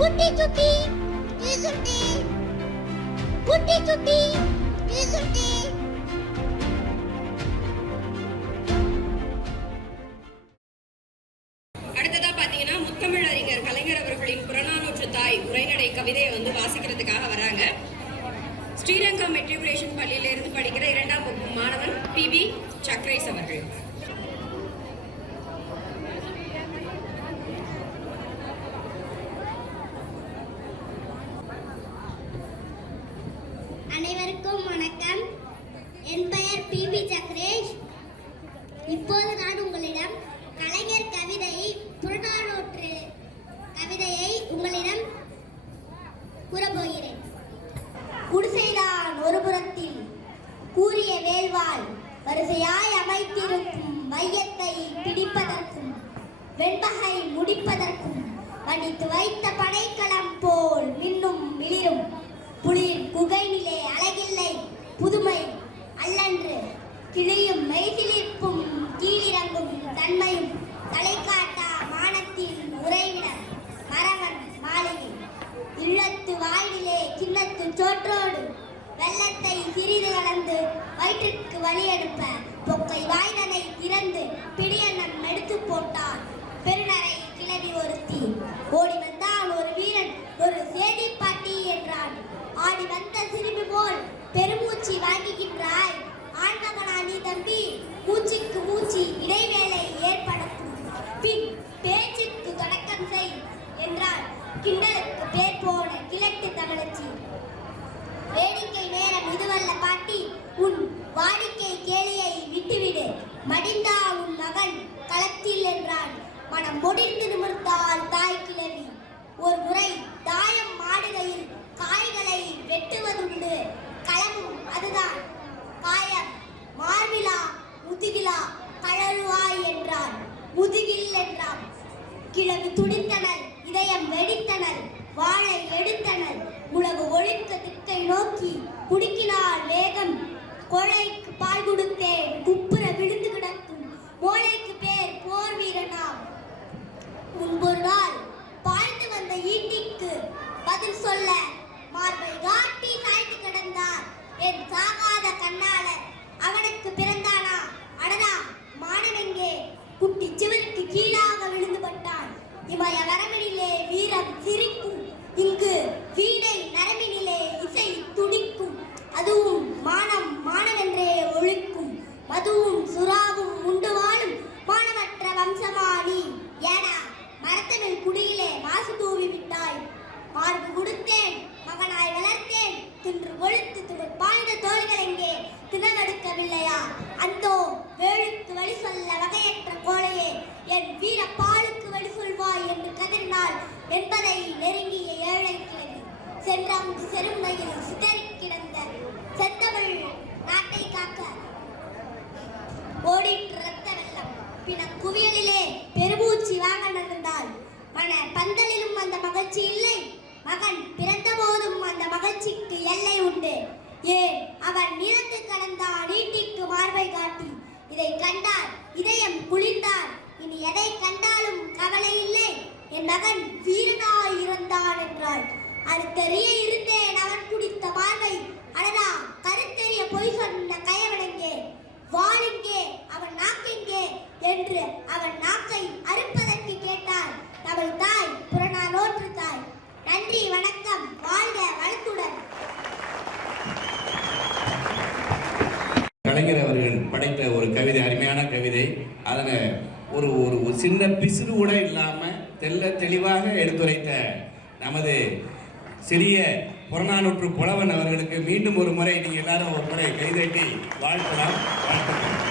குட்டி சுட்டி சுட்டி குட்டி சுட்டி சுட்டி. அடுத்ததா பாத்தீங்கன்னா முத்தமிழ் அறிஞர் கலைஞர் அவர்களின் புறநானூற்று தாய் உரைநடை கவிதையை வாசிக்கிறதுக்காக வராங்க. ஸ்ரீரங்கம் மெட்ரிகுலேஷன் பள்ளியிலிருந்து படிக்கிற 2ஆம் வகுப்பு மாணவன் PB சக்ரேஸ் அவர்கள். அனைவருக்கும் வணக்கம். என் பெயர் PB சக்ரேஷ். இப்போது நான் உங்களிடம் கலைஞர் கவிதை புறநானூற்று கவிதையை உங்களிடம் கூறப்போகிறேன். குடிசைதான் ஒரு புறத்தில் கூறிய வேல்வாள் வரிசையாய் அமைத்திருக்கும் மையத்தை பிடிப்பதற்கும் வெண்பகை முடிப்பதற்கும் வடித்து வைத்த படைக்களம் போல் மின்னும் மிளிரும் புலியின் குகைநிலை அழகில்லை புதுமை அல்லன்று கிளியும் மெய்சிலிருப்பும் கீழிறங்கும் தன்மையும் தலைக்காட்டா மானத்தின் உறைவிடம் மரவன் மாளிகை இல்லத்து வாயிலே கிண்ணத்து சோற்றோடு வெள்ளத்தை சிறிது கலந்து வயிற்றுக்கு வழி எடுப்ப பொக்கை வாய்தனை திறந்து பிடியண்ணம் எடுத்து போட்டான் பெருநரை கிளவி ஒருத்தி. ஓடி வந்தான் ஒரு வீரன் ஒரு சேதி பாட்டி என்றான். ஆடி வந்த சிறுமி போல் பெருமூச்சி வாங்குகின்றாய் ஆண்மகனா நீ தம்பி, மூச்சுக்கு மூச்சு இடைவேளை ஏற்படட்டும், பின் பேச்சுக்கு தொடக்கம் செய் என்றால் கிண்டலுக்கு பேர் போன கிழட்டு தமிழச்சி. வேடிக்கை நேரம் இதுவல்ல பாட்டி, உன் வாடிக்கை கேளியை விட்டுவிடு, மடிந்தா உன் மகன் களத்தில் என்றான். மனம் முடிந்து நிமிர்ந்தால் தாய் கிழவி. ஒரு முறை தாயம் மாடுகையில் காய்களை வெட்டுவதுண்டு, களமும் அதுதான். காயம் மார்பிலா முதுகிலா கழறுவாய் என்றான். முதுகில் என்றான். கிழவி துடித்தனர், இதயம் வெடித்தனர், வாழை எடுத்தனர். உலகு ஒழிக்க திக்கை நோக்கி குடுக்கினார் வேகம். கோழைக்கு பால் கொடுத்தேன் குப்புற விழுந்து கிடக்கும் மோளைக்கு பேர் போர் வீரனாம். முன்பொரு நாள் பாய்ந்து வந்த ஈட்டிக்கு பதில் சொல்ல மார்பை காட்டி சாய்த்து கிடந்தார் என் சாகாத கண்ணாளர். அவனுக்கு பிறந்தானா? அடடா மானனெங்கே? குட்டி சிவருக்கு கீழாக விழுந்து பட்டான். இமய வரம்பினிலே வீரம் சிரிக்கும், இங்கு வீணை நரம்பினிலே இசை துடிக்கும். அதுவும் மானம் மானவென்றே ஒழிக்கும், மதுவும் சுறாவும் உண்டு வாழும் மானமற்ற வம்சமானி. ஏடா மரத்தமிழ் குடியிலே மாசு தூவி விட்டாய். மார்பு கொடுத்தேன் மகனாய் வளர்த்தேன், தின்று கொழுத்து துடர் பாய்ந்த தோள்கள் எங்கே திணநடுக்கவில்லையா? அந்தோ வேளுக்கு வழி சொல்ல வகையற்ற கோழையே, என் வீர பாலுக்கு வழி சொல்வாய் என்று கதறினாள் என்பதை நெருங்கிய ஏழை கிழவி. சென்றாங்கு செருமையில் சிதறி கிடந்த செந்தமிழ் நாட்டை காக்க ஓடிற்று ரத்த வெள்ளம். பின குவியலிலே பெருமூச்சு வாங்க நடந்தாள். மன பந்தலிலும் அந்த மகிழ்ச்சி இல்லை, மகன் பிறந்த போதும் அந்த மகிழ்ச்சிக்கு எல்லை உண்டு. ஏன் அவன் நிறத்து கடந்தான் நீட்டிக்கு மார்பை காட்டி. இதை கண்டால் இதயம் குளிர்ந்தால், இனி எதை கண்டாலும் கவலை இல்லை, என் மகன் வீரனாய் இறந்தான் என்றாள். அடுத்தறிய இருந்தேன் அவன் குடித்த மார்பை. அடடா கருத்தெறிய பொய் சொன்ன கயவனெங்கே? வாளெங்கே? அவன் நாக்கெங்கே என்று அவன் நாக்கை அறுப்பதற்கு கேட்டாள் தமிழ் தாய், புறநானூற்று தாய். நன்றி, வணக்கம், வாழ்க வளத்துடன். கலைஞர் அவர்கள் படைத்த ஒரு கவிதை, அருமையான கவிதை. அதில் ஒரு ஒரு சின்ன பிசுறு கூட இல்லாமல் தெளிவாக எடுத்துரைத்த நமது சிறிய புறநானூற்று புலவன் அவர்களுக்கு மீண்டும் ஒரு முறை நீங்கள் எல்லாரும் ஒரு முறை கைதட்டி வாழ்த்தலாம். வாழ்த்துக்கள்.